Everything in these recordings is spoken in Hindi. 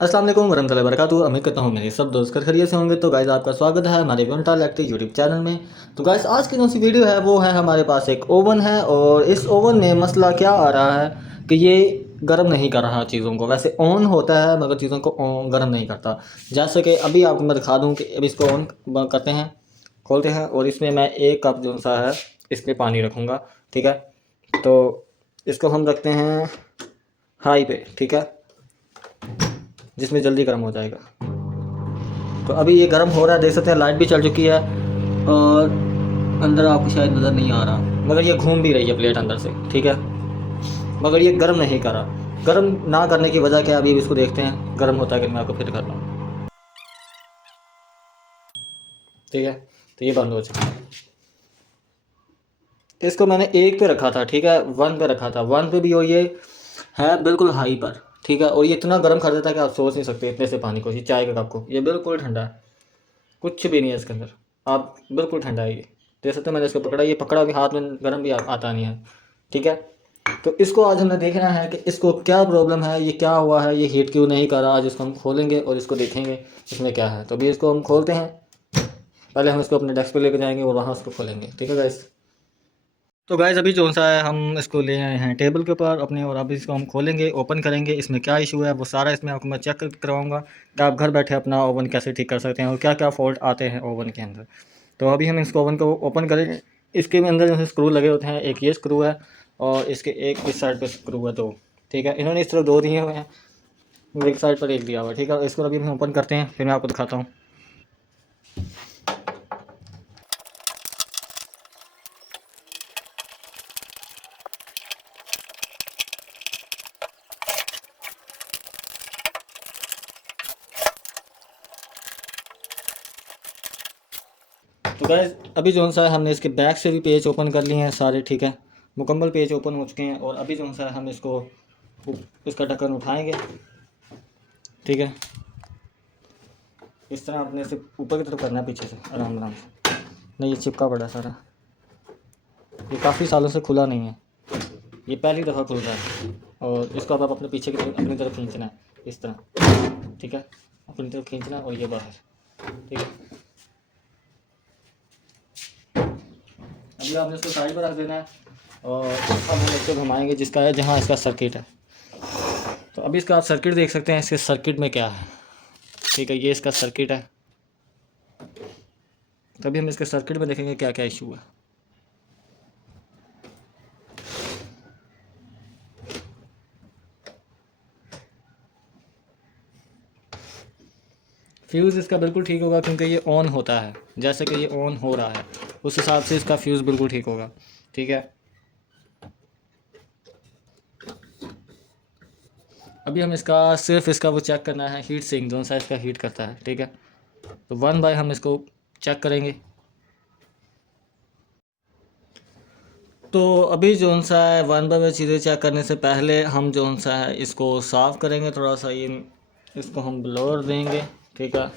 अस्सलाम वालेकुम वरहमतुल्लाहि वबरकातुहू। उम्मीद करता हूँ मेरे सब दोस्त कर खैरियत से होंगे। तो गाइस आपका स्वागत है हमारे विंटर इलेक्ट्रिक यूट्यूब चैनल में। तो गाइस आज की जो सी वीडियो है वो है, हमारे पास एक ओवन है और इस ओवन में मसला क्या आ रहा है कि ये गर्म नहीं कर रहा चीज़ों को। वैसे ऑन होता है मगर चीज़ों को गर्म नहीं करता। जैसे कि अभी आपको मैं दिखा दूँ कि अब इसको ऑन करते हैं, खोलते हैं और इसमें मैं एक कप जो सा है इसमें पानी रखूँगा। ठीक है, तो इसको हम रखते हैं हाई पे, ठीक है, जिसमें जल्दी गर्म हो जाएगा। तो अभी ये गर्म हो रहा है, देख सकते हैं लाइट भी चल चुकी है और अंदर आपको शायद नज़र नहीं आ रहा मगर ये घूम भी रही है प्लेट अंदर से। ठीक है, मगर ये गर्म नहीं कर रहा। गर्म ना करने की वजह क्या है अभी इसको देखते हैं, गर्म होता है कि मैं आपको फिर कर रहा हूँ। ठीक है, तो ये बंद हो चुका है। इसको मैंने एक पे रखा था, ठीक है, वन पे रखा था। वन पे भी और ये है बिल्कुल हाई पर। ठीक है, और ये इतना गर्म कर देता है कि आप सोच नहीं सकते इतने से पानी को। ये चाय का कप को ये बिल्कुल ठंडा है, कुछ भी नहीं है इसके अंदर। आप बिल्कुल ठंडा है ये, देख सकते हैं। मैंने इसको पकड़ा, ये पकड़ा भी हाथ में गर्म भी आता नहीं है। ठीक है, तो इसको आज हमने देखना है कि इसको क्या प्रॉब्लम है, ये क्या हुआ है, ये हीट क्यों नहीं कर रहा। आज इसको हम खोलेंगे और इसको देखेंगे इसमें क्या है। तो अभी इसको हम खोलते हैं। पहले हम इसको अपने डेस्क पे लेकर जाएंगे और वहाँ उसको खोलेंगे। ठीक है गाइस, तो गाइस अभी जो सा है हम इसको ले आए हैं टेबल के ऊपर अपने और अभी इसको हम खोलेंगे, ओपन करेंगे। इसमें क्या इशू है वो सारा इसमें आपको मैं चेक करवाऊंगा कि आप घर बैठे अपना ओवन कैसे ठीक कर सकते हैं और क्या क्या फॉल्ट आते हैं ओवन के अंदर। तो अभी हम इसको ओवन को ओपन करेंगे। इसके अंदर जो स्क्रू लगे होते हैं, एक ये स्क्रू है और इसके एक इस साइड पर स्क्रू है दो। ठीक है, इन्होंने इस तरह दो दिए हुए हैं, एक साइड पर एक दिया हुआ है। ठीक है, इसको अभी हम ओपन करते हैं, फिर मैं आपको दिखाता हूँ। तो गाइस अभी जो सा है हमने इसके बैक से भी पेज ओपन कर लिए हैं सारे। ठीक है, मुकम्मल पेज ओपन हो चुके हैं और अभी जो सा है हम इसको इसका ढक्कन उठाएंगे। ठीक है, इस तरह अपने से ऊपर की तरफ करना है, पीछे से आराम आराम से। नहीं, ये चिपका पड़ा सारा, ये काफ़ी सालों से खुला नहीं है, ये पहली दफ़ा खुल रहा है। और इसको अब आप अपने पीछे की तरफ अपनी तरफ खींचना है इस तरह। ठीक है, अपनी तरफ खींचना और ये बाहर। ठीक है, अभी आपने इसको साइड पर रख देना है और अब हम इसको घुमाएंगे जिसका है जहाँ इसका सर्किट है। तो अभी इसका आप सर्किट देख सकते हैं, इसके सर्किट में क्या है। ठीक है, ये इसका सर्किट है। तभी हम इसके सर्किट में देखेंगे क्या क्या इशू है। फ्यूज़ इसका बिल्कुल ठीक होगा क्योंकि ये ऑन होता है, जैसे कि ये ऑन हो रहा है उस हिसाब से इसका फ्यूज़ बिल्कुल ठीक होगा। ठीक है, अभी हम इसका सिर्फ इसका वो चेक करना है, हीट सिंक जो सा इसका हीट करता है। ठीक है, तो वन बाय हम इसको चेक करेंगे। तो अभी जो सा है वन बाय चीज़ें चेक करने से पहले हम जो सा है इसको साफ़ करेंगे थोड़ा सा। ये इसको हम ब्लोअर देंगे। ठीक है,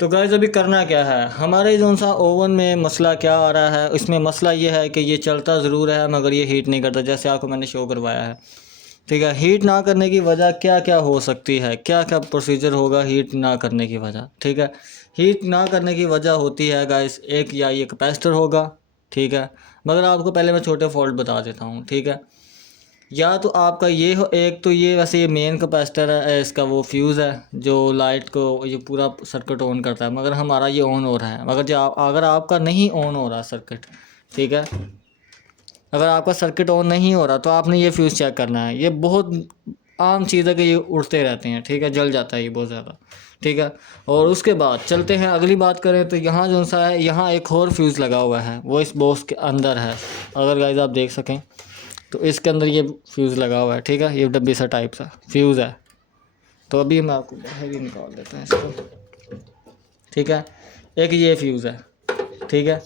तो गाइस अभी करना क्या है, हमारे जो सा ओवन में मसला क्या आ रहा है, इसमें मसला ये है कि ये चलता ज़रूर है मगर ये हीट नहीं करता, जैसे आपको मैंने शो करवाया है। ठीक है, हीट ना करने की वजह क्या क्या हो सकती है, क्या क्या प्रोसीजर होगा हीट ना करने की वजह। ठीक है, हीट ना करने की वजह होती है गाइस, एक या ये कैपेसिटर होगा। ठीक है, मगर आपको पहले मैं छोटे फॉल्ट बता देता हूँ। ठीक है, या तो आपका ये हो, एक तो ये वैसे ये मेन कैपेसिटर है, इसका वो फ्यूज़ है जो लाइट को ये पूरा सर्किट ऑन करता है, मगर हमारा ये ऑन हो रहा है। मगर जो अगर आपका नहीं ऑन हो रहा सर्किट, ठीक है, अगर आपका सर्किट ऑन नहीं हो रहा तो आपने ये फ्यूज़ चेक करना है। ये बहुत आम चीज़ है कि ये उड़ते रहते हैं। ठीक है, जल जाता है ये बहुत ज़्यादा। ठीक है, और उसके बाद चलते हैं अगली बात करें तो यहाँ जो सा है यहाँ एक और फ्यूज़ लगा हुआ है, वो इस बॉक्स के अंदर है। अगर गाइस आप देख सकें तो इसके अंदर ये फ्यूज़ लगा हुआ है। ठीक है, ये डब्बी सा टाइप सा फ्यूज़ है। तो अभी मैं आपको बाहर ही निकाल देता हूँ इसको। ठीक है, एक ये फ्यूज़ है। ठीक है,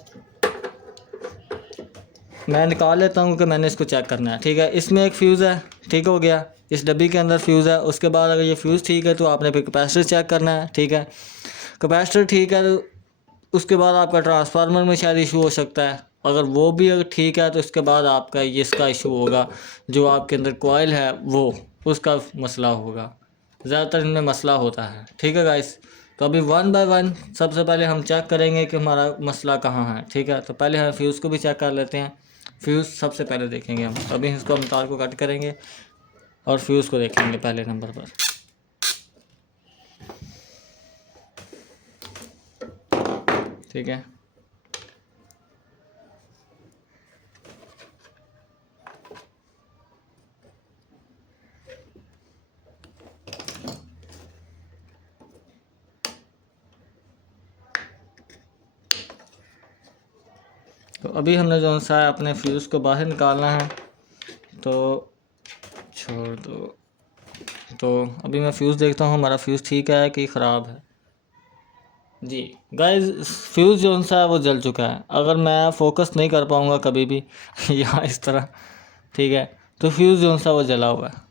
मैं निकाल लेता हूँ कि मैंने इसको चेक करना है। ठीक है, इसमें एक फ्यूज़ है। ठीक हो गया, इस डब्बी के अंदर फ्यूज़ है। उसके बाद अगर ये फ्यूज़ ठीक है तो आपने फिर कैपेसिटर चेक करना है। ठीक है, कैपेसिटर ठीक है तो उसके बाद आपका ट्रांसफार्मर में शायद इशू हो सकता है। अगर वो भी अगर ठीक है तो उसके बाद आपका इसका इशू होगा, जो आपके अंदर कॉइल है वो उसका मसला होगा। ज़्यादातर इनमें मसला होता है। ठीक है गाइस, तो अभी वन बाय वन सबसे पहले हम चेक करेंगे कि हमारा मसला कहाँ है। ठीक है, तो पहले हम फ्यूज़ को भी चेक कर लेते हैं। फ्यूज़ सबसे पहले देखेंगे हम। अभी इसको हम तार को कट करेंगे और फ्यूज़ को देखेंगे पहले नंबर पर। ठीक है, तो अभी हमने जो सा है अपने फ्यूज़ को बाहर निकालना है, तो छोड़ दो। तो अभी मैं फ्यूज़ देखता हूँ हमारा फ्यूज़ ठीक है कि ख़राब है। जी गाइस, फ्यूज़ जो सा है वो जल चुका है। अगर मैं फोकस नहीं कर पाऊँगा कभी भी यहाँ इस तरह, ठीक है, तो फ्यूज़ जो सा वो जला हुआ है।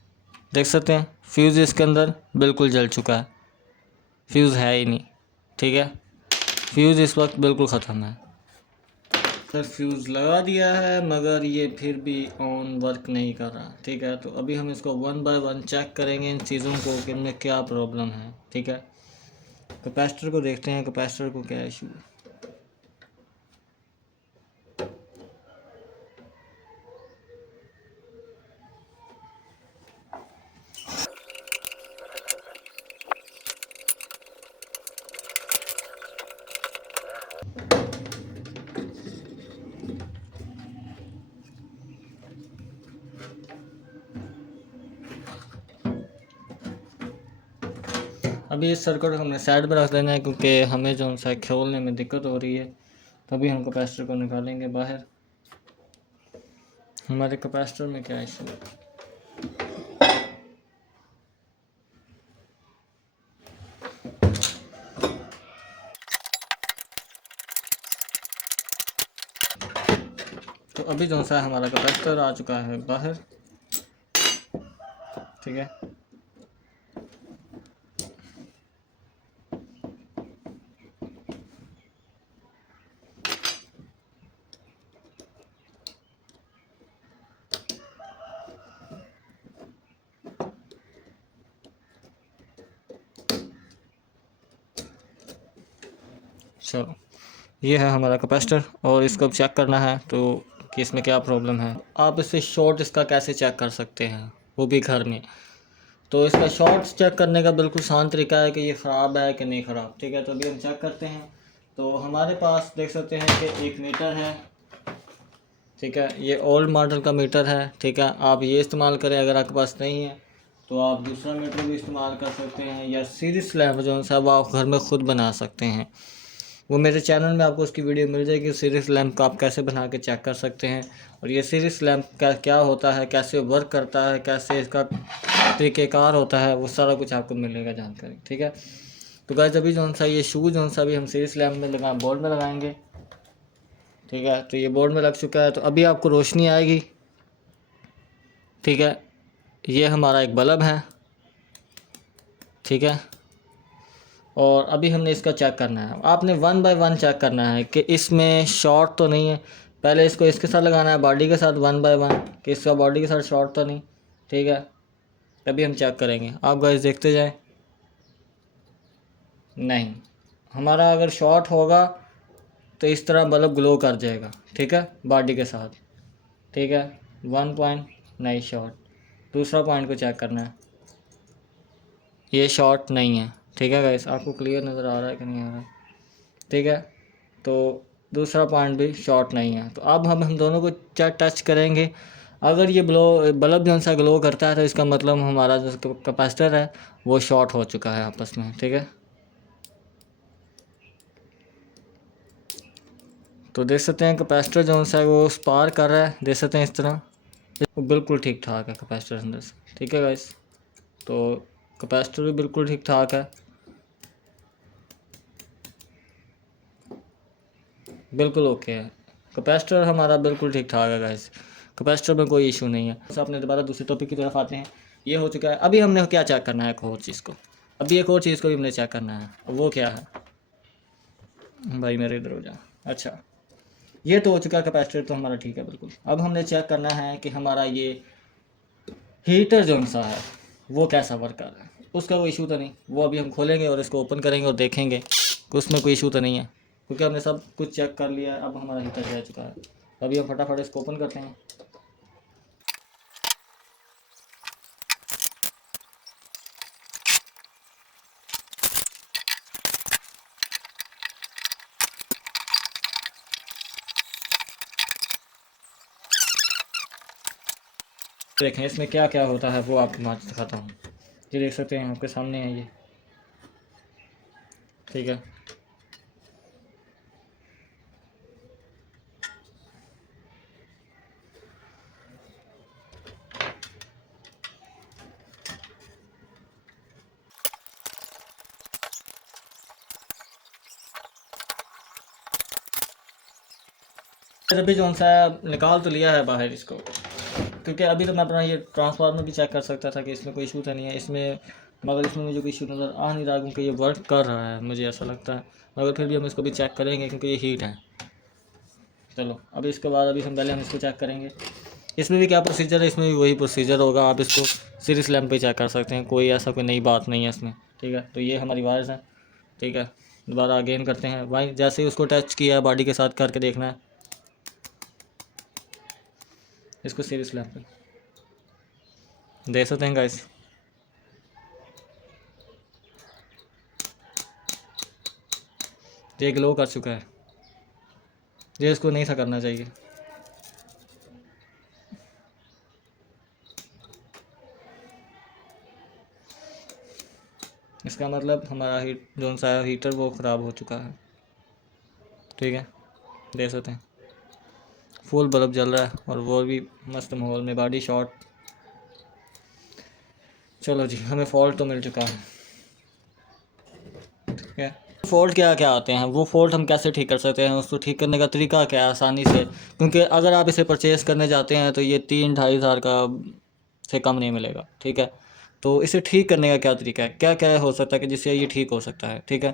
देख सकते हैं फ्यूज़ इसके अंदर बिल्कुल जल चुका है, फ्यूज़ है ही नहीं। ठीक है, फ्यूज़ इस वक्त बिल्कुल ख़त्म है। सर फ्यूज़ लगा दिया है मगर ये फिर भी ऑन वर्क नहीं कर रहा। ठीक है, तो अभी हम इसको वन बाय वन चेक करेंगे इन चीज़ों को कि इनमें क्या प्रॉब्लम है। ठीक है, कैपेसिटर को देखते हैं, कैपेसिटर को क्या इशू है। अभी इस सर्किट को हमने साइड पर रख देना है क्योंकि हमें जो सा खोलने में दिक्कत हो रही है। तभी हम कैपेसिटर को निकालेंगे बाहर। हमारे कैपेसिटर में क्या इशू है। तो अभी जो सा हमारा कैपेसिटर आ चुका है बाहर। ठीक है, चलो ये है हमारा कैपेसिटर और इसको अब चेक करना है तो कि इसमें क्या प्रॉब्लम है। आप इससे शॉर्ट इसका कैसे चेक कर सकते हैं, वो भी घर में। तो इसका शॉर्ट्स चेक करने का बिल्कुल आसान तरीका है कि ये ख़राब है कि नहीं ख़राब। ठीक है, तो अभी हम चेक करते हैं। तो हमारे पास देख सकते हैं कि एक मीटर है। ठीक है, ये ओल्ड मॉडल का मीटर है। ठीक है, आप ये इस्तेमाल करें। अगर आपके पास नहीं है तो आप दूसरा मीटर भी इस्तेमाल कर सकते हैं, या सीरीज लैंप जो है सब आप घर में ख़ुद बना सकते हैं। वो मेरे चैनल में आपको उसकी वीडियो मिल जाएगी, सीरीज लैंप का आप कैसे बना के चेक कर सकते हैं। और ये सीरीज लैंप क्या होता है, कैसे वर्क करता है, कैसे इसका तरीक़ेकार होता है, वो सारा कुछ आपको मिलेगा जानकारी। ठीक है, तो गाइस अभी जो सा ये शू जो सा भी हम सीरीज लैंप में लगा बोर्ड में लगाएंगे। ठीक है, तो ये बोर्ड में लग चुका है। तो अभी आपको रोशनी आएगी। ठीक है, ये हमारा एक बल्ब है। ठीक है, और अभी हमने इसका चेक करना है। आपने वन बाय वन चेक करना है कि इसमें शॉर्ट तो नहीं है। पहले इसको इसके साथ लगाना है, बॉडी के साथ, वन बाय वन, कि इसका बॉडी के साथ शॉर्ट तो नहीं। ठीक है, अभी हम चेक करेंगे, आप गाइस देखते जाएं। नहीं, हमारा अगर शॉर्ट होगा तो इस तरह बल्ब ग्लो कर जाएगा। ठीक है, बॉडी के साथ। ठीक है, वन पॉइंट नहीं शॉर्ट। दूसरा पॉइंट को चेक करना है, ये शॉर्ट नहीं है। ठीक है गाइस, आपको क्लियर नज़र आ रहा है कि नहीं आ रहा है। ठीक है, तो दूसरा पॉइंट भी शॉर्ट नहीं है। तो अब हम दोनों को टच करेंगे। अगर ये बल्ब जो सा ग्लो करता है तो इसका मतलब हमारा जो कैपेसिटर है वो शॉर्ट हो चुका है आपस में। ठीक है, तो देख सकते हैं कैपेसिटर जो सा है वो स्पार्क कर रहा है। देख सकते हैं इस तरह, वो बिल्कुल ठीक ठाक है कैपेसिटर अंदर से। ठीक है गाइस, तो कैपेसिटर भी बिल्कुल ठीक ठाक है, बिल्कुल ओके है। कैपेसिटर हमारा बिल्कुल ठीक ठाक है गाइस, कैपेसिटर में कोई इशू नहीं है। बस अपने दोबारा दूसरे टॉपिक की तरफ आते हैं। ये हो चुका है। अभी हमने क्या चेक करना है, एक और चीज़ को। अभी एक और चीज़ को भी हमने चेक करना है, वो क्या है। भाई मेरे इधर हो जा। अच्छा, ये तो हो चुका कैपेसिटर तो हमारा ठीक है बिल्कुल। अब हमने चेक करना है कि हमारा ये हीटर जो सा है वो कैसा वर्क कर रहा है। उसका कोई इशू तो नहीं, वो अभी हम खोलेंगे और इसको ओपन करेंगे और देखेंगे कि उसमें कोई इशू तो नहीं है, क्योंकि हमने सब कुछ चेक कर लिया है। अब हमारा हीटर रह चुका है, अभी हम फटाफट इसको ओपन करते हैं। देखें इसमें क्या क्या होता है वो आपको मैं दिखाता हूँ। ये देख सकते हैं आपके सामने है ये, ठीक है। अभी जो सा निकाल तो लिया है बाहर इसको, क्योंकि अभी तो मैं अपना ये ट्रांसफार्मर भी चेक कर सकता था कि इसमें कोई इशू तो नहीं है इसमें, मगर इसमें मुझे कोई इशू नज़र आ नहीं रहा, क्योंकि ये वर्क कर रहा है मुझे ऐसा लगता है। मगर फिर भी हम इसको भी चेक करेंगे क्योंकि ये हीट है। चलो अभी इसके बाद अभी हम पहले इसको चेक करेंगे। इसमें भी क्या प्रोसीजर है, इसमें भी वही प्रोसीजर होगा। आप इसको सीरीज लैंप पे चेक कर सकते हैं, कोई ऐसा कोई नई बात नहीं है इसमें, ठीक है। तो ये हमारी वायर्स हैं, ठीक है। दोबारा अगेन करते हैं भाई, जैसे ही उसको टच किया है बॉडी के साथ करके देखना है इसको सीरीज लैंप पे देख सकते हैं गाइस। ये ग्लो कर चुका है, ये इसको नहीं था करना चाहिए। इसका मतलब हमारा जो सा हीटर वो ख़राब हो चुका है, ठीक है। देख सकते हैं फुल बल्ब जल रहा है और वो भी मस्त माहौल में, बॉडी शॉट। चलो जी, हमें फॉल्ट तो मिल चुका है, ठीक है। फ़ॉल्ट क्या क्या आते हैं, वो फ़ॉल्ट हम कैसे ठीक कर सकते हैं, उसको ठीक करने का तरीका क्या है आसानी से, क्योंकि अगर आप इसे परचेज़ करने जाते हैं तो ये 3-2.5 हज़ार का से कम नहीं मिलेगा, ठीक है। तो इसे ठीक करने का क्या तरीका है, क्या क्या हो सकता है कि जिससे ये ठीक हो सकता है, ठीक है।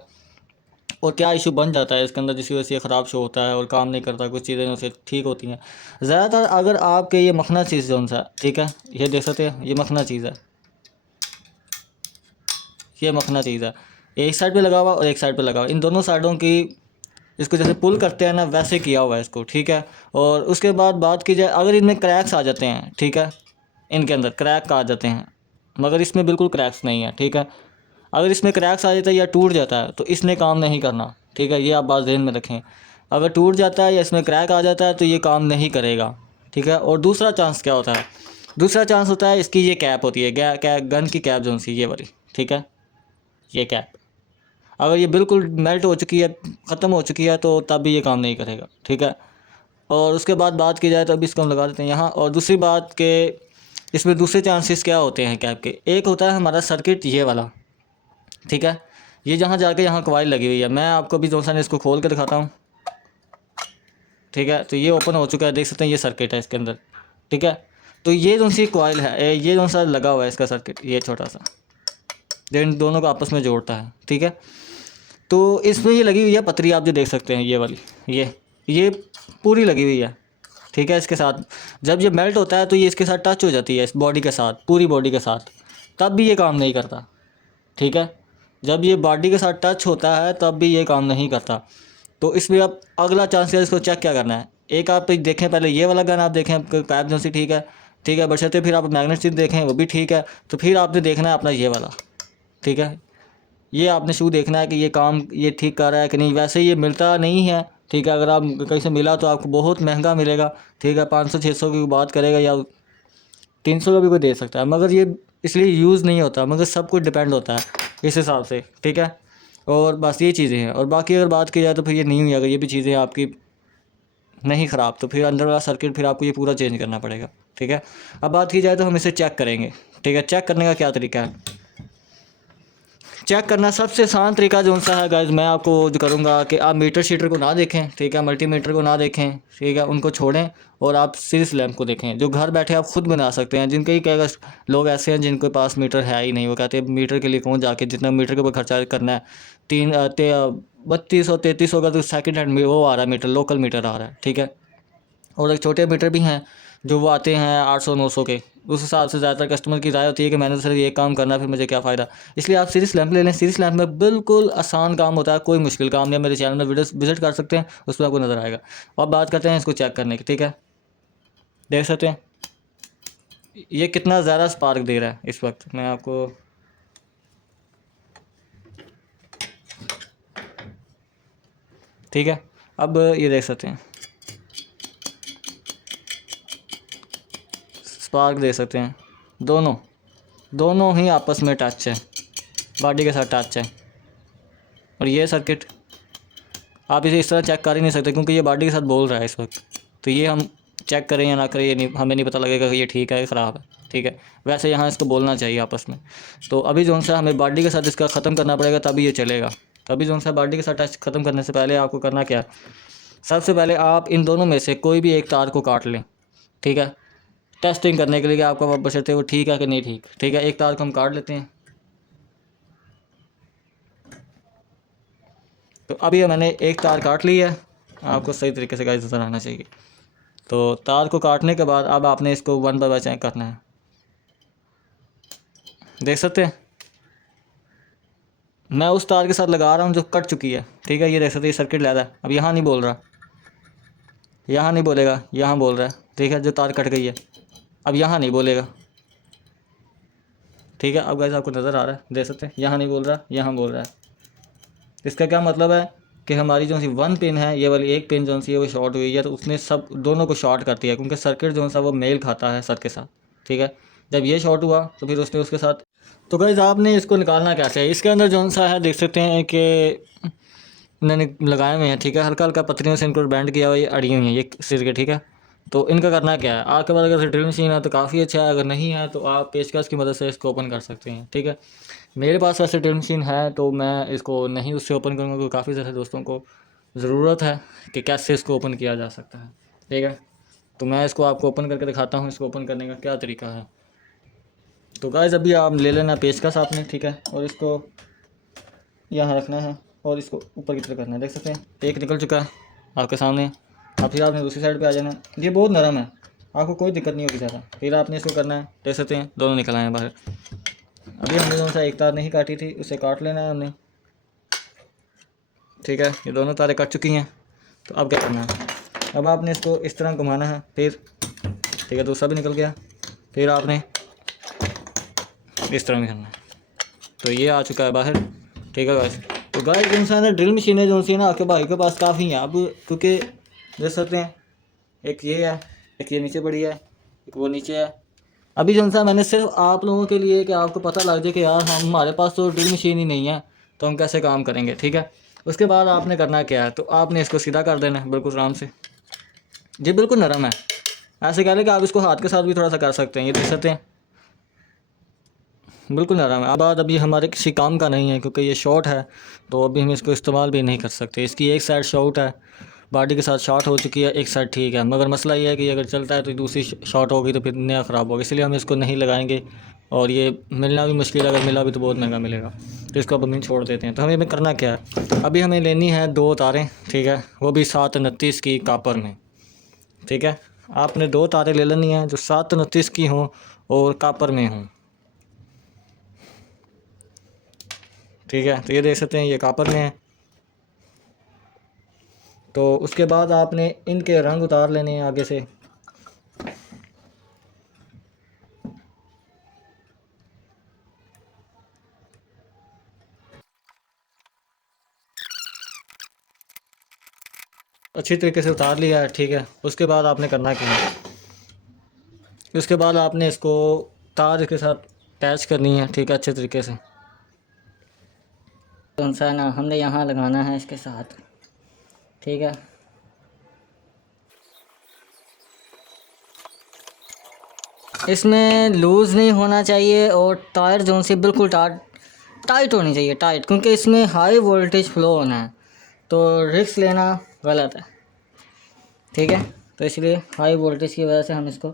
और क्या इशू बन जाता है इसके अंदर जिसकी वजह से ये ख़राब शो होता है और काम नहीं करता, कुछ चीज़ें उसे ठीक होती हैं। ज़्यादातर अगर आपके ये मखना चीज़ जो सा, ठीक है, ये देख सकते हैं ये मखना चीज़ है, ये मखना चीज़ है, एक साइड पे लगा हुआ और एक साइड पे लगा हुआ, इन दोनों साइडों की इसको जैसे पुल करते हैं ना वैसे किया हुआ है इसको, ठीक है। और उसके बाद बात की जाए अगर इनमें क्रैक्स आ जाते हैं, ठीक है, इनके अंदर क्रैक आ जाते हैं, मगर इसमें बिल्कुल क्रैक्स नहीं है, ठीक है। अगर इसमें क्रैक्स आ जाता है या टूट जाता है तो इसने काम नहीं करना, ठीक है। ये आप बात ध्यान में रखें, अगर टूट जाता है या इसमें क्रैक आ जाता है तो ये काम नहीं करेगा, ठीक है। और दूसरा चांस क्या होता है, दूसरा चांस होता है इसकी ये कैप होती है, गन की कैप जो सी ये वाली, ठीक है, ये कैप अगर ये बिल्कुल मेल्ट हो चुकी है, ख़त्म हो चुकी है, तो तब भी ये काम नहीं करेगा, ठीक है। और उसके बाद बात की जाए तो अभी इसको हम लगा देते हैं यहाँ। और दूसरी बात के इसमें दूसरे चांसेस क्या होते हैं कैप के, एक होता है हमारा सर्किट ये वाला, ठीक है। ये जहाँ जाके यहाँ कॉइल लगी हुई है, मैं आपको अभी जो सा इसको खोल कर दिखाता हूँ, ठीक है। तो ये ओपन हो चुका है, देख सकते हैं ये सर्किट है इसके अंदर, ठीक है। तो ये जो सी कॉइल है, ये जो सा लगा हुआ है इसका सर्किट, ये छोटा सा जो इन दोनों को आपस में जोड़ता है, ठीक है। तो इसमें ये लगी हुई है पतरी, आप जो देख सकते हैं ये वाली, ये पूरी लगी हुई है, ठीक है। इसके साथ जब ये मेल्ट होता है तो ये इसके साथ टच हो जाती है इस बॉडी के साथ, पूरी बॉडी के साथ, तब भी ये काम नहीं करता, ठीक है। जब ये बॉडी के साथ टच होता है तब भी ये काम नहीं करता। तो इसमें अब अगला चांस है, इसको चेक क्या करना है, एक आप देखें पहले ये वाला गन आप देखें पैप जो सी, ठीक है, ठीक है। बशर्ते फिर आप मैग्नेट स्टिक देखें वो भी ठीक है। तो फिर आपने देखना है अपना ये वाला, ठीक है, ये आपने शू देखना है कि ये काम ये ठीक कर रहा है कि नहीं। वैसे ये मिलता नहीं है, ठीक है, अगर आप कहीं से मिला तो आपको बहुत महंगा मिलेगा, ठीक है, 500-600 की बात करेगा या 300 का भी कोई दे सकता है, मगर ये इसलिए यूज़ नहीं होता, मगर सब कुछ डिपेंड होता है इस हिसाब से, ठीक है। और बस ये चीज़ें हैं। और बाकी अगर बात की जाए तो फिर ये नहीं हुई, अगर ये भी चीज़ें आपकी नहीं ख़राब तो फिर अंदर वाला सर्किट फिर आपको ये पूरा चेंज करना पड़ेगा, ठीक है। अब बात की जाए तो हम इसे चेक करेंगे, ठीक है। चेक करने का क्या तरीका है, चेक करना सबसे आसान तरीका जो सा है गाइस, मैं आपको जो करूँगा कि आप मीटर शीटर को ना देखें, ठीक है, मल्टीमीटर को ना देखें, ठीक है, उनको छोड़ें और आप सीरीज लैंप को देखें, जो घर बैठे आप खुद बना सकते हैं। जिनके ही कई लोग ऐसे हैं जिनके पास मीटर है ही नहीं, वो कहते हैं मीटर के लिए कौन जाके, जितना मीटर के ऊपर खर्चा करना है, 3200 3300 का तो सेकंड हैंड में वो आ रहा है मीटर, लोकल मीटर आ रहा है, ठीक है। और एक छोटे मीटर भी हैं जो वो आते हैं 800 900 के। उस हिसाब से ज़्यादातर कस्टमर की राय होती है कि मैंने तो सर ये काम करना है, फिर मुझे क्या फ़ायदा। इसलिए आप सीरीज लैंप ले लें। सीरीज लैंप में बिल्कुल आसान काम होता है, कोई मुश्किल काम नहीं है। मेरे चैनल में वीडियो विजिट कर सकते हैं, उस पर आपको नज़र आएगा। अब बात करते हैं इसको चेक करने की, ठीक है। देख सकते हैं ये कितना ज़्यादा स्पार्क दे रहा है इस वक्त। मैं आपको ठीक है, अब ये देख सकते हैं स्पार्क दे सकते हैं। दोनों दोनों ही आपस में टच है, बॉडी के साथ टच है। और ये सर्किट आप इसे इस तरह चेक कर ही नहीं सकते क्योंकि ये बॉडी के साथ बोल रहा है इस वक्त। तो ये हम चेक करें या ना करें, ये नहीं, हमें नहीं पता लगेगा कि ये ठीक है या ख़राब है, ठीक है। वैसे यहाँ इसको बोलना चाहिए आपस में। तो अभी जो सा हमें बॉडी के साथ इसका ख़त्म करना पड़ेगा, तभी ये चलेगा। तभी जो सा बॉडी के साथ टच ख़त्म करने से पहले आपको करना क्या है, सबसे पहले आप इन दोनों में से कोई भी एक तार को काट लें, ठीक है। टेस्टिंग करने के लिए कि आपका बशर्ते वो ठीक है कि नहीं ठीक, ठीक है। एक तार को हम काट लेते हैं। तो अभी मैंने एक तार काट ली है, आपको सही तरीके से गाइस नज़र आना चाहिए। तो तार को काटने के बाद अब आपने इसको 1 बाय 1 चेक करना है। देख सकते हैं मैं उस तार के साथ लगा रहा हूँ जो कट चुकी है, ठीक है। ये देख सकते हैं सर्किट लहरा है। अब यहाँ नहीं बोल रहा, यहाँ नहीं बोलेगा, यहाँ बोल रहा है, ठीक है। जो तार कट गई है अब यहाँ नहीं बोलेगा, ठीक है। अब गाइस आपको नज़र आ रहा है, देख सकते हैं यहाँ नहीं बोल रहा, यहाँ बोल रहा है। इसका क्या मतलब है कि हमारी जो सी 1 पिन है, ये वाली एक पिन जो सी है वो शॉर्ट हुई है, तो उसने सब दोनों को शॉर्ट कर दिया क्योंकि सर्किट जो सा वो मेल खाता है सर के साथ, ठीक है। जब ये शॉर्ट हुआ तो फिर उसने उसके साथ। तो गाइस आपने इसको निकालना कैसे है, इसके अंदर जो सा है देख सकते हैं कि मैंने लगाए हुए हैं, ठीक है। हल्का हल्का पत्रियों से इनको बैंड किया हुआ, ये अड़ी हुई हैं ये सिर के, ठीक है। तो इनका करना क्या है, आपके पास अगर ड्रिल मशीन है तो काफ़ी अच्छा है, अगर नहीं है तो आप पेचकस की मदद से इसको ओपन कर सकते हैं, ठीक है। मेरे पास वैसे ड्रिल मशीन है तो मैं इसको नहीं उससे ओपन करूँगा क्योंकि काफ़ी सारे दोस्तों को ज़रूरत है कि कैसे इसको ओपन किया जा सकता है, ठीक है। तो मैं इसको आपको ओपन करके दिखाता हूँ, इसको ओपन करने का क्या तरीका है। तो गाइस अभी आप ले लेना पेचकस आपने, ठीक है। और इसको यहाँ रखना है और इसको ऊपर की तरफ करना है। देख सकते हैं एक निकल चुका है आपके सामने। अब फिर आपने दूसरी साइड पे आ जाना है। ये बहुत नरम है, आपको कोई दिक्कत नहीं होगी ज़्यादा। फिर आपने इसको करना है, देख सकते हैं दोनों निकल आए हैं बाहर। अभी हमने जो सा एक तार नहीं काटी थी उसे काट लेना है हमने, ठीक है। ये दोनों तारें कट चुकी हैं। तो अब क्या करना है, अब आपने इसको इस तरह घुमाना है, फिर ठीक है दूसरा भी निकल गया। फिर आपने इस तरह भी करना है। तो ये आ चुका है बाहर, ठीक है गाइस। तो गाइस जो सा ना ड्रिल मशीनें जो सी है ना आपके भाई के पास काफ़ी हैं अब, क्योंकि देख सकते हैं एक ये है, एक ये नीचे पड़ी है, एक वो नीचे है। अभी जो सा मैंने सिर्फ आप लोगों के लिए कि आपको पता लग जाए कि यार हमारे पास तो ड्रिल मशीन ही नहीं है तो हम कैसे काम करेंगे, ठीक है। उसके बाद आपने करना क्या है, तो आपने इसको सीधा कर देना है बिल्कुल आराम से। ये बिल्कुल नरम है, ऐसे कह लें कि आप इसको हाथ के साथ भी थोड़ा सा कर सकते हैं। ये देख सकते हैं बिल्कुल नरम है। अब बात अभी हमारे किसी काम का नहीं है क्योंकि ये शॉर्ट है, तो अभी हम इसको इस्तेमाल भी नहीं कर सकते। इसकी एक साइड शॉर्ट है, बॉडी के साथ शॉर्ट हो चुकी है, एक साइड ठीक है। मगर मसला ये है कि अगर चलता है तो दूसरी शॉर्ट होगी तो फिर नया ख़राब होगा, इसलिए हम इसको नहीं लगाएंगे। और ये मिलना भी मुश्किल है, अगर मिला भी तो बहुत महंगा मिलेगा, तो इसको अब हम छोड़ देते हैं। तो हमें करना क्या है, अभी हमें लेनी है 2 तारें, ठीक है। वो भी 729 की कापर में, ठीक है। आपने 2 तारें ले लेनी हैं जो 729 की हों और कापर में हों, ठीक है। तो ये देख सकते हैं ये कापर में है। तो उसके बाद आपने इनके रंग उतार लेने हैं आगे से। अच्छी तरीके से उतार लिया है, ठीक है। उसके बाद आपने करना क्या है, उसके बाद आपने इसको तार के साथ अटैच करनी है, ठीक है, अच्छे तरीके से। कौन सा ना हमने यहाँ लगाना है इसके साथ, ठीक है। इसमें लूज़ नहीं होना चाहिए और टायर जो से बिल्कुल टाइट होनी चाहिए, टाइट, क्योंकि इसमें हाई वोल्टेज फ्लो होना है तो रिस्क लेना गलत है, ठीक है। तो इसलिए हाई वोल्टेज की वजह से हम इसको,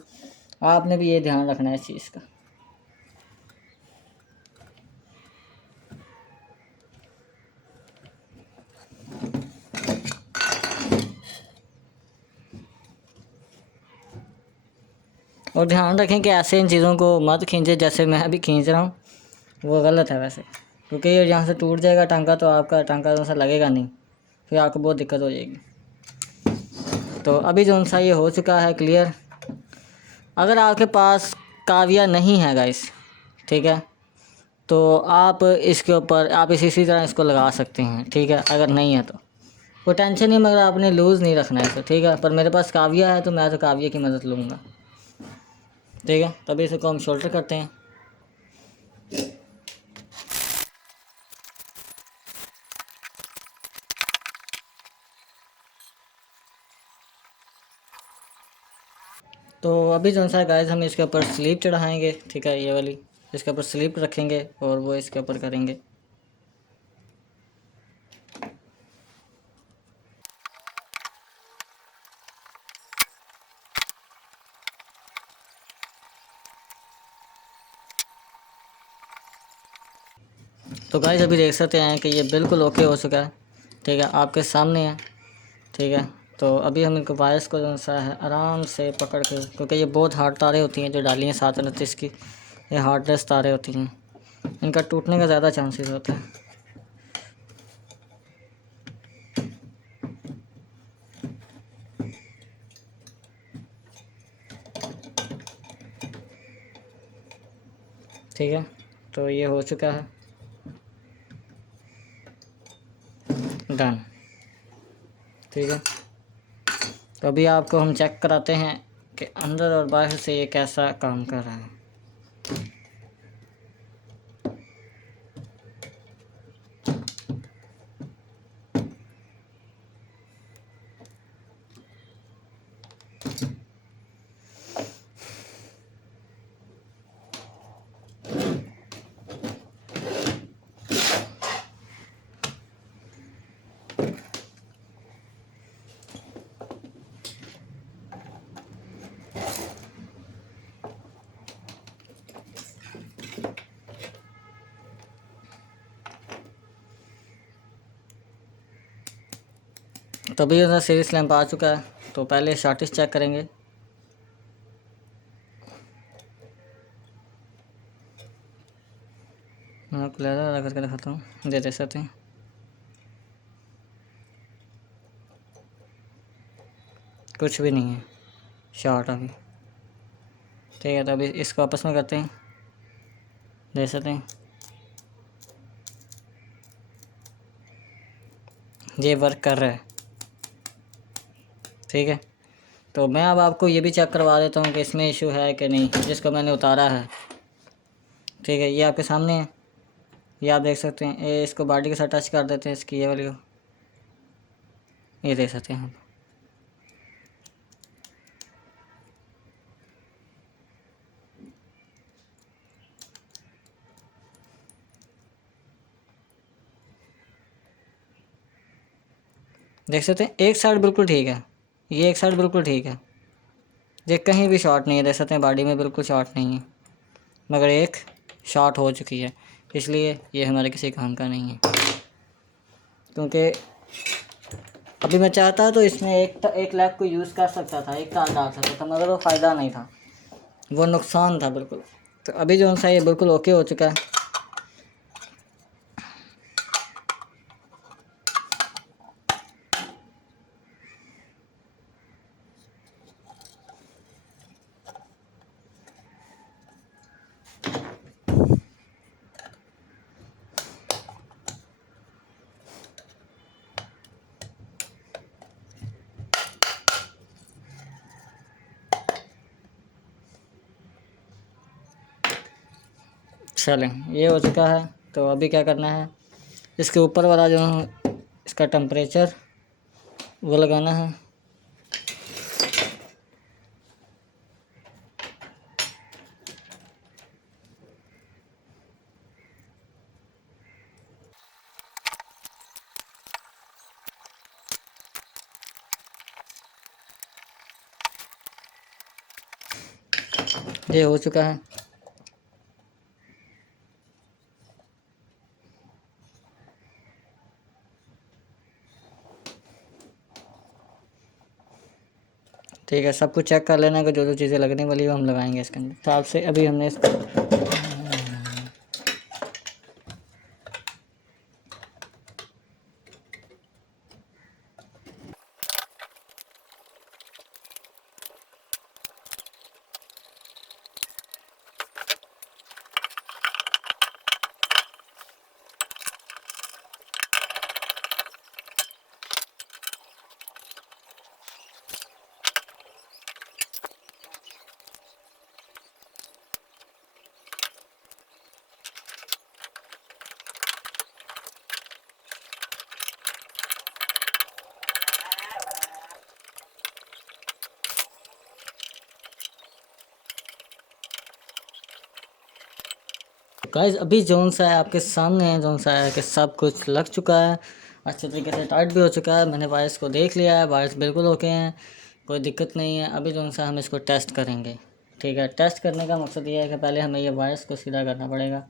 आपने भी ये ध्यान रखना है इस चीज़ का। और ध्यान रखें कि ऐसे इन चीज़ों को मत खींचे जैसे मैं अभी खींच रहा हूँ, वो गलत है वैसे, क्योंकि ये यहाँ से टूट जाएगा टांका तो आपका टांका जैसा लगेगा नहीं, फिर आपको बहुत दिक्कत हो जाएगी। तो अभी जो सा ये हो चुका है क्लियर। अगर आपके पास काविया नहीं है गाइस, ठीक है, तो आप इसके ऊपर आप इसी तरह इसको लगा सकते हैं, ठीक है। अगर नहीं है तो कोई टेंशन नहीं, मगर आपने लूज़ नहीं रखना है इसे, ठीक है। पर मेरे पास काविया है तो मैं तो काविया की मदद लूँगा, ठीक है। तभी इसको हम शोल्डर करते हैं। तो अभी जो सा गाइस हम इसके ऊपर स्लीप चढ़ाएंगे, ठीक है, ये वाली इसके ऊपर स्लीप रखेंगे और वो इसके ऊपर करेंगे। तो गाइस अभी देख सकते हैं कि ये बिल्कुल ओके हो चुका है, ठीक है, आपके सामने है, ठीक है। तो अभी हम इनको वायर्स को जो सा है आराम से पकड़ के, क्योंकि ये बहुत हार्ड तारें होती हैं जो डाली हैं 729 की, ये हार्डनेस तारें होती हैं, इनका टूटने का ज़्यादा चांसेस होता है। ठीक है, तो ये हो चुका है डन, ठीक है। तो अभी आपको हम चेक कराते हैं कि अंदर और बाहर से ये कैसा काम कर रहा है। तो अभी उधर सीरीज लैंप आ चुका है, तो पहले शॉर्टेज चेक करेंगे। मैं आपको लगा करके दिखाता हूँ, ये देख सकते हैं, कुछ भी नहीं है शॉर्ट अभी, ठीक है। तो अभी इसको आपस में करते हैं, देख सकते हैं ये वर्क कर रहा है, ठीक है। तो मैं अब आपको ये भी चेक करवा देता हूँ कि इसमें इशू है कि नहीं, जिसको मैंने उतारा है, ठीक है। ये आपके सामने है, ये आप देख सकते हैं। ये इसको बॉडी के साथ टच कर देते हैं, इसकी ये वाली को, ये देख सकते हैं आप, देख सकते हैं एक साइड बिल्कुल ठीक है, ये एक साइड बिल्कुल ठीक है, ये कहीं भी शॉर्ट नहीं है, देख सकते हैं बॉडी में बिल्कुल शॉर्ट नहीं है, मगर एक शॉर्ट हो चुकी है, इसलिए ये हमारे किसी काम का नहीं है। क्योंकि अभी मैं चाहता तो इसमें एक लैग को यूज़ कर सकता था, एक तार डाल सकता था, मगर वो फ़ायदा नहीं था, वो नुकसान था बिल्कुल। तो अभी जो सा ये बिल्कुल ओके हो चुका है। चलें, ये हो चुका है। तो अभी क्या करना है, इसके ऊपर वाला जो इसका टेम्परेचर वो लगाना है। ये हो चुका है। ठीक है, सब कुछ चेक कर लेना कि जो जो चीज़ें लगने वाली है वो हम लगाएंगे इसके अंदर हिसाब से। अभी हमने इसको गाइस अभी जोन सा है आपके सामने है, जोन सा है कि सब कुछ लग चुका है, अच्छे तरीके से टाइट भी हो चुका है। मैंने वायर्स को देख लिया है, वायर्स बिल्कुल ओके हैं, कोई दिक्कत नहीं है। अभी जोन सा हम इसको टेस्ट करेंगे। ठीक है, टेस्ट करने का मकसद ये है कि पहले हमें ये वायर्स को सीधा करना पड़ेगा।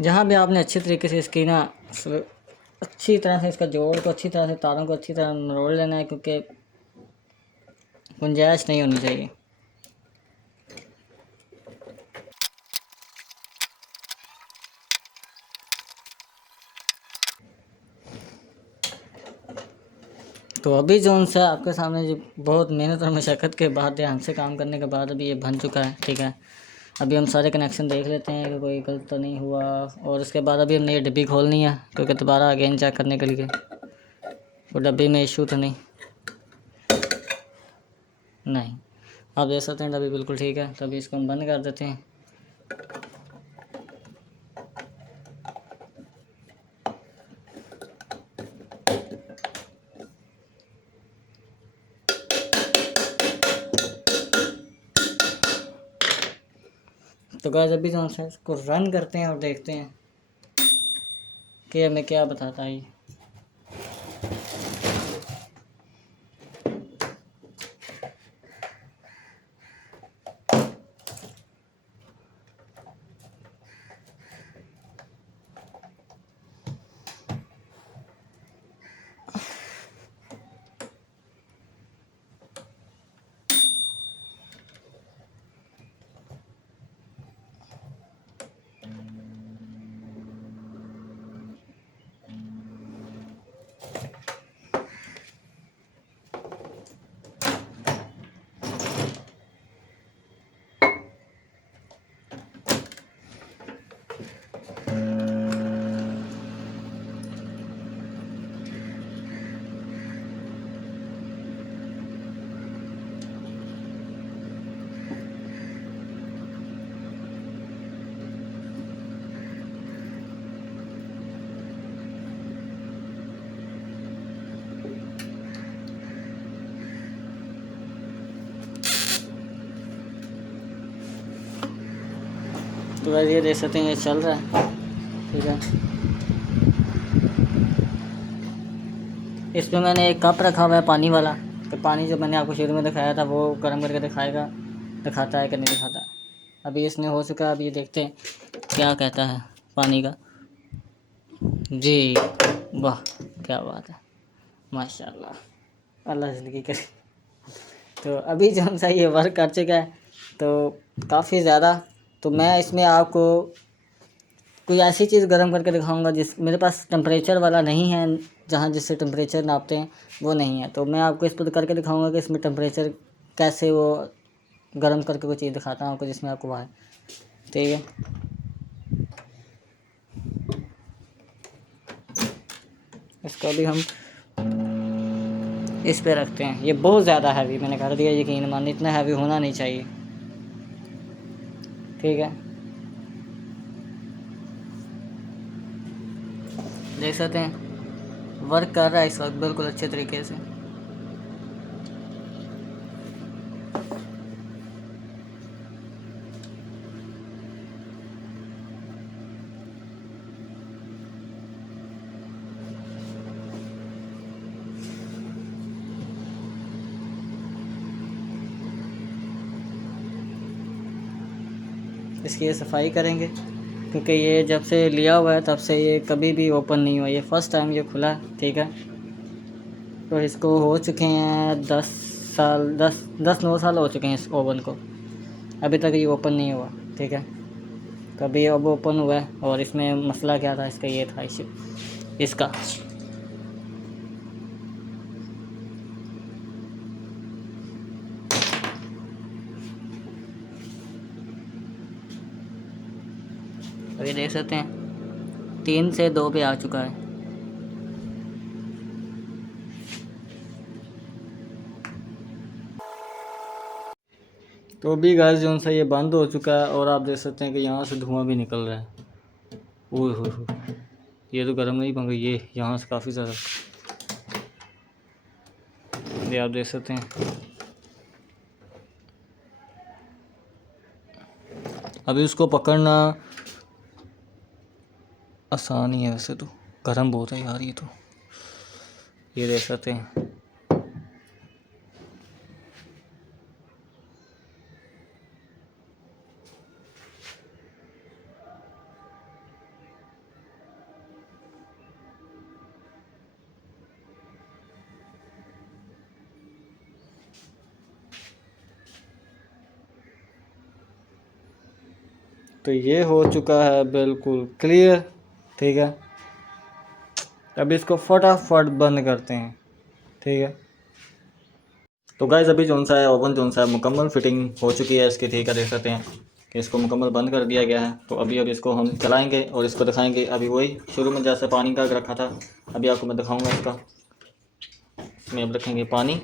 जहाँ भी आपने अच्छी तरीके से इसकी ना अच्छी तरह से इसका जोड़ को अच्छी तरह से तारों को अच्छी तरह मरोड़ लेना है, क्योंकि गुंजाइश नहीं होनी चाहिए। तो अभी जो उनसे आपके सामने जो बहुत मेहनत और मशक्क़त के बाद, ध्यान से काम करने के बाद अभी ये बन चुका है। ठीक है, अभी हम सारे कनेक्शन देख लेते हैं कि कोई गलत तो नहीं हुआ, और उसके बाद अभी हमने ये डिब्बी खोलनी है, क्योंकि दोबारा अगेन चेक करने के लिए वो डब्बी में इशू तो नहीं। नहीं, आप देख सकते हैं डब्बी बिल्कुल ठीक है। तभी इसको हम बंद कर देते हैं। तो गाइस अभी जो है इसको रन करते हैं और देखते हैं कि हमें क्या बताता है ये। तो गाइस ये देख सकते हैं ये चल रहा है। ठीक है, इसमें मैंने एक कप रखा हुआ है पानी वाला। तो पानी जो मैंने आपको शुरू में दिखाया था वो गर्म करके दिखाता है कि नहीं दिखाता। अभी इसमें हो चुका है। अभी देखते हैं क्या कहता है पानी का। जी वाह, क्या बात है, माशाल्लाह, अल्लाह ज़िंदगी करे। तो अभी जो हम सा ये वर्क कर चुका है, तो काफ़ी ज़्यादा। तो मैं इसमें आपको कोई ऐसी चीज़ गर्म करके दिखाऊंगा जिस मेरे पास टेम्परेचर वाला नहीं है, जहाँ जिससे टेम्परेचर नापते हैं वो नहीं है। तो मैं आपको इस पर करके दिखाऊंगा कि इसमें टेम्परेचर कैसे वो गर्म करके कोई चीज़ दिखाता हूँ आपको जिसमें आपको है। ठीक है, इसको अभी हम इस पे रखते हैं। ये बहुत ज़्यादा हैवी मैंने कर दिया, यकीन मान, इतना हैवी होना नहीं चाहिए। ठीक है, देख सकते हैं वर्क कर रहा है इस वक्त बिल्कुल अच्छे तरीके से। इसकी सफाई करेंगे, क्योंकि ये जब से लिया हुआ है तब से ये कभी भी ओपन नहीं हुआ, ये फ़र्स्ट टाइम ये खुला है। ठीक है, तो इसको हो चुके हैं 10 साल, 9 साल हो चुके हैं इस ओवन को, अभी तक ये ओपन नहीं हुआ। ठीक है, कभी अब ओपन हुआ है। और इसमें मसला क्या था इसका, ये था इशू इसका। अभी देख सकते हैं 3 से 2 पे आ चुका है। तो अभी गाइस जो सा ये बंद हो चुका है, और आप देख सकते हैं कि यहाँ से धुआं भी निकल रहा है। ओह हो, ये तो गर्म नहीं बन गई, ये यहाँ से काफ़ी ज़्यादा, ये आप देख सकते हैं। अभी उसको पकड़ना आसान ही है वैसे तो, गर्म बहुत है यार ये तो, ये देख सकते हैं। तो ये हो चुका है बिल्कुल क्लियर। ठीक है, अभी इसको फटाफट बंद करते हैं। ठीक है, तो गाइस अभी जो सा है ओवन जो सा है मुकम्मल फिटिंग हो चुकी है इसकी। ठीक है, देख सकते हैं कि इसको मुकम्मल बंद कर दिया गया है। तो अभी इसको हम चलाएंगे और इसको दिखाएंगे। अभी वही शुरू में जैसे पानी का रखा था, अभी आपको मैं दिखाऊंगा इसका। इसमें अब रखेंगे पानी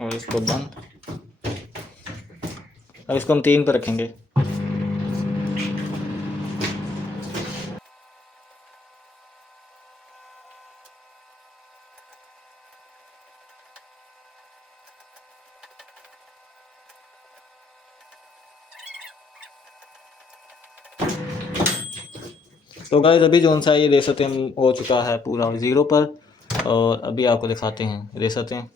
और इसको बंद। अब इसको हम 3 पर रखेंगे। तो गाइस अभी जो सा ये देख सकते हैं हो चुका है पूरा 0 पर। और अभी आपको दिखाते हैं, देख सकते हैं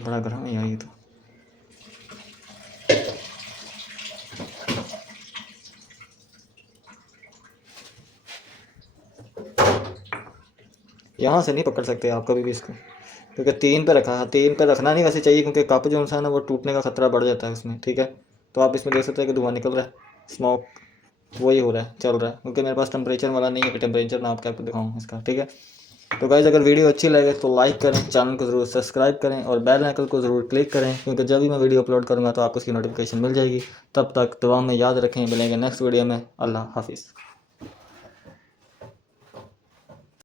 बड़ा गर्म है यार ये तो। यहाँ से नहीं पकड़ सकते आप कभी भी इसको, क्योंकि 3 पे रखा है। 3 पे रखना नहीं वैसे चाहिए, क्योंकि कप जो है ना वो टूटने का खतरा बढ़ जाता है उसमें। ठीक है, तो आप इसमें देख सकते हैं कि धुआं निकल रहा है, स्मोक वही हो रहा है, चल रहा है। क्योंकि मेरे पास टेम्परेचर वाला नहीं है कि टेम्परेचर नाप के आपको दिखाऊँ इसका। ठीक है, तो गाइस अगर वीडियो अच्छी लगे तो लाइक करें, चैनल को ज़रूर सब्सक्राइब करें और बेल आइकन को ज़रूर क्लिक करें, क्योंकि जब भी मैं वीडियो अपलोड करूँगा तो आपको उसकी नोटिफिकेशन मिल जाएगी। तब तक दुआ में याद रखें, मिलेंगे नेक्स्ट वीडियो में। अल्लाह हाफिज़।